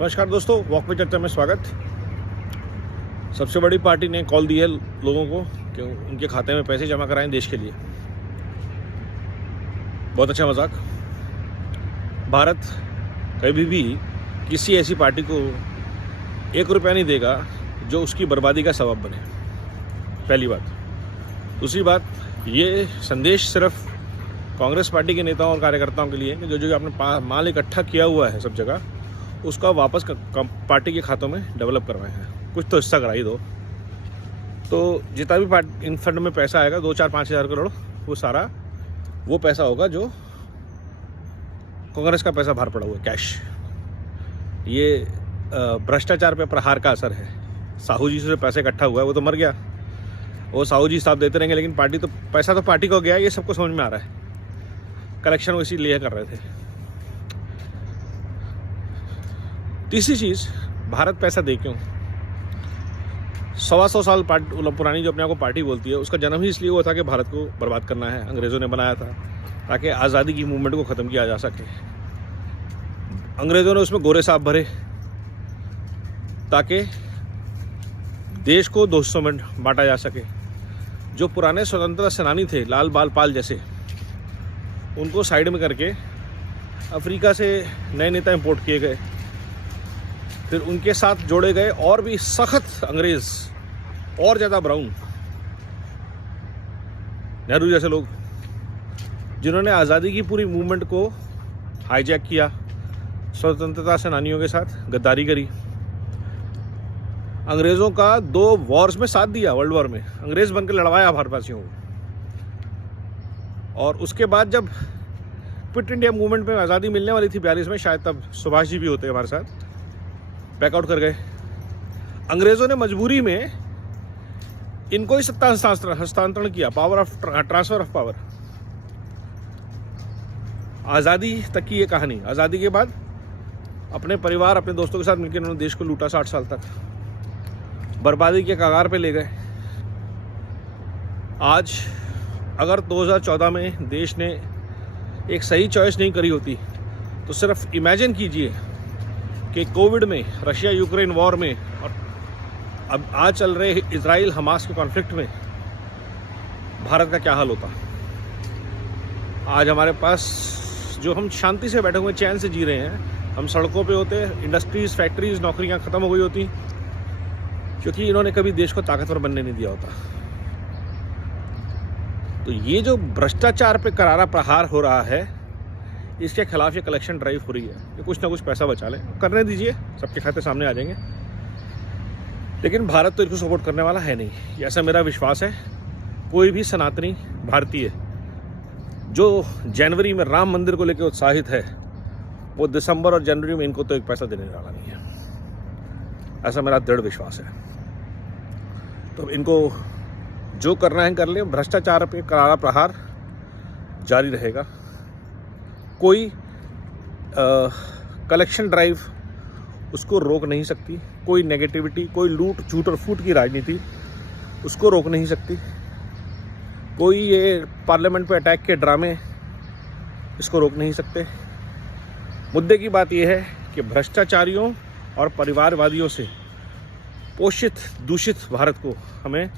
नमस्कार दोस्तों, वॉक पे चर्चा में स्वागत। सबसे बड़ी पार्टी ने कॉल दी है लोगों को कि उनके खाते में पैसे जमा कराएं देश के लिए। बहुत अच्छा मजाक। भारत कभी भी किसी ऐसी पार्टी को 1 रुपया नहीं देगा जो उसकी बर्बादी का सबब बने, पहली बात। दूसरी बात, ये संदेश सिर्फ कांग्रेस पार्टी के नेताओं और कार्यकर्ताओं के लिए है कि जो आपने माल इकट्ठा किया हुआ है सब जगह, उसका वापस पार्टी के खातों में डेवलप करवाए हैं। कुछ तो हिस्सा करा ही दो। तो जितना भी इन फंड में पैसा आएगा 2-4-5 हज़ार करोड़, वो सारा वो पैसा होगा जो कांग्रेस का पैसा बाहर पड़ा हुआ है, कैश। ये भ्रष्टाचार पे प्रहार का असर है। साहू जी से पैसा इकट्ठा हुआ है, वो तो मर गया, वो साहू जी साहब देते रहेंगे, लेकिन पैसा तो पार्टी को गया। ये सबको समझ में आ रहा है। कलेक्शन वो इसीलिए कर रहे थे। तीसरी चीज़, भारत पैसा दे क्यों? 100 साल पुरानी जो अपने आप को पार्टी बोलती है, उसका जन्म ही इसलिए हुआ था कि भारत को बर्बाद करना है। अंग्रेज़ों ने बनाया था ताकि आज़ादी की मूवमेंट को ख़त्म किया जा सके। अंग्रेज़ों ने उसमें गोरे साहब भरे ताकि देश को 2 हिस्सों में बांटा जा सके। जो पुराने स्वतंत्रता सेनानी थे, लाल बाल पाल जैसे, उनको साइड में करके अफ्रीका से नए नेता इंपोर्ट किए गए। फिर उनके साथ जोड़े गए और भी सख्त अंग्रेज और ज़्यादा ब्राउन, नेहरू जैसे लोग, जिन्होंने आज़ादी की पूरी मूवमेंट को हाईजैक किया, स्वतंत्रता सेनानियों के साथ गद्दारी करी, अंग्रेज़ों का 2 वॉर्स में साथ दिया, वर्ल्ड वॉर में अंग्रेज़ बनकर लड़वाया भारतवासियों को। और उसके बाद जब क्विट इंडिया मूवमेंट में आज़ादी मिलने वाली थी 42 में, शायद तब सुभाष जी भी होते हमारे साथ, बैकआउट कर गए। अंग्रेज़ों ने मजबूरी में इनको ही सत्ता हस्तांतरण किया, ट्रांसफर ऑफ पावर। आज़ादी तक की ये कहानी। आज़ादी के बाद अपने परिवार, अपने दोस्तों के साथ मिलकर उन्होंने देश को लूटा 60 साल तक, बर्बादी के कगार पे ले गए। आज अगर 2014 में देश ने एक सही चॉइस नहीं करी होती, तो सिर्फ इमेजिन कीजिए कि कोविड में, रशिया यूक्रेन वॉर में, और अब आज चल रहे इजराइल हमास के कॉन्फ्लिक्ट में भारत का क्या हाल होता। आज हमारे पास जो हम शांति से बैठे हुए चैन से जी रहे हैं, हम सड़कों पे होते, इंडस्ट्रीज, फैक्ट्रीज, नौकरियां ख़त्म हो गई होती, क्योंकि इन्होंने कभी देश को ताकतवर बनने नहीं दिया होता। तो ये जो भ्रष्टाचार पे करारा प्रहार हो रहा है, इसके खिलाफ ये कलेक्शन ड्राइव हो रही है कि कुछ ना कुछ पैसा बचा लें। करने दीजिए, सबके खाते सामने आ जाएंगे। लेकिन भारत तो इसको सपोर्ट करने वाला है नहीं, ऐसा मेरा विश्वास है। कोई भी सनातनी भारतीय जो जनवरी में राम मंदिर को लेकर उत्साहित है, वो दिसंबर और जनवरी में इनको तो एक पैसा देने वाला नहीं है, ऐसा मेरा दृढ़ विश्वास है। तो इनको जो करना है कर लें। भ्रष्टाचार पे करारा प्रहार जारी रहेगा। कोई कलेक्शन ड्राइव उसको रोक नहीं सकती। कोई नेगेटिविटी, कोई लूट, झूठ और फूट की राजनीति उसको रोक नहीं सकती। कोई ये पार्लियामेंट पे अटैक के ड्रामे इसको रोक नहीं सकते। मुद्दे की बात यह है कि भ्रष्टाचारियों और परिवारवादियों से पोषित, दूषित भारत को हमें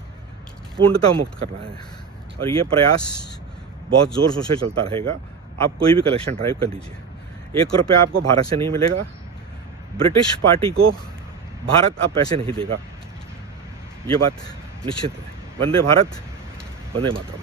पूर्णतः मुक्त करना है, और ये प्रयास बहुत ज़ोर शोर से चलता रहेगा। आप कोई भी कलेक्शन ड्राइव कर लीजिए, 1 रुपया आपको भारत से नहीं मिलेगा। ब्रिटिश पार्टी को भारत अब पैसे नहीं देगा, ये बात निश्चित है। वंदे भारत, वंदे मातरम।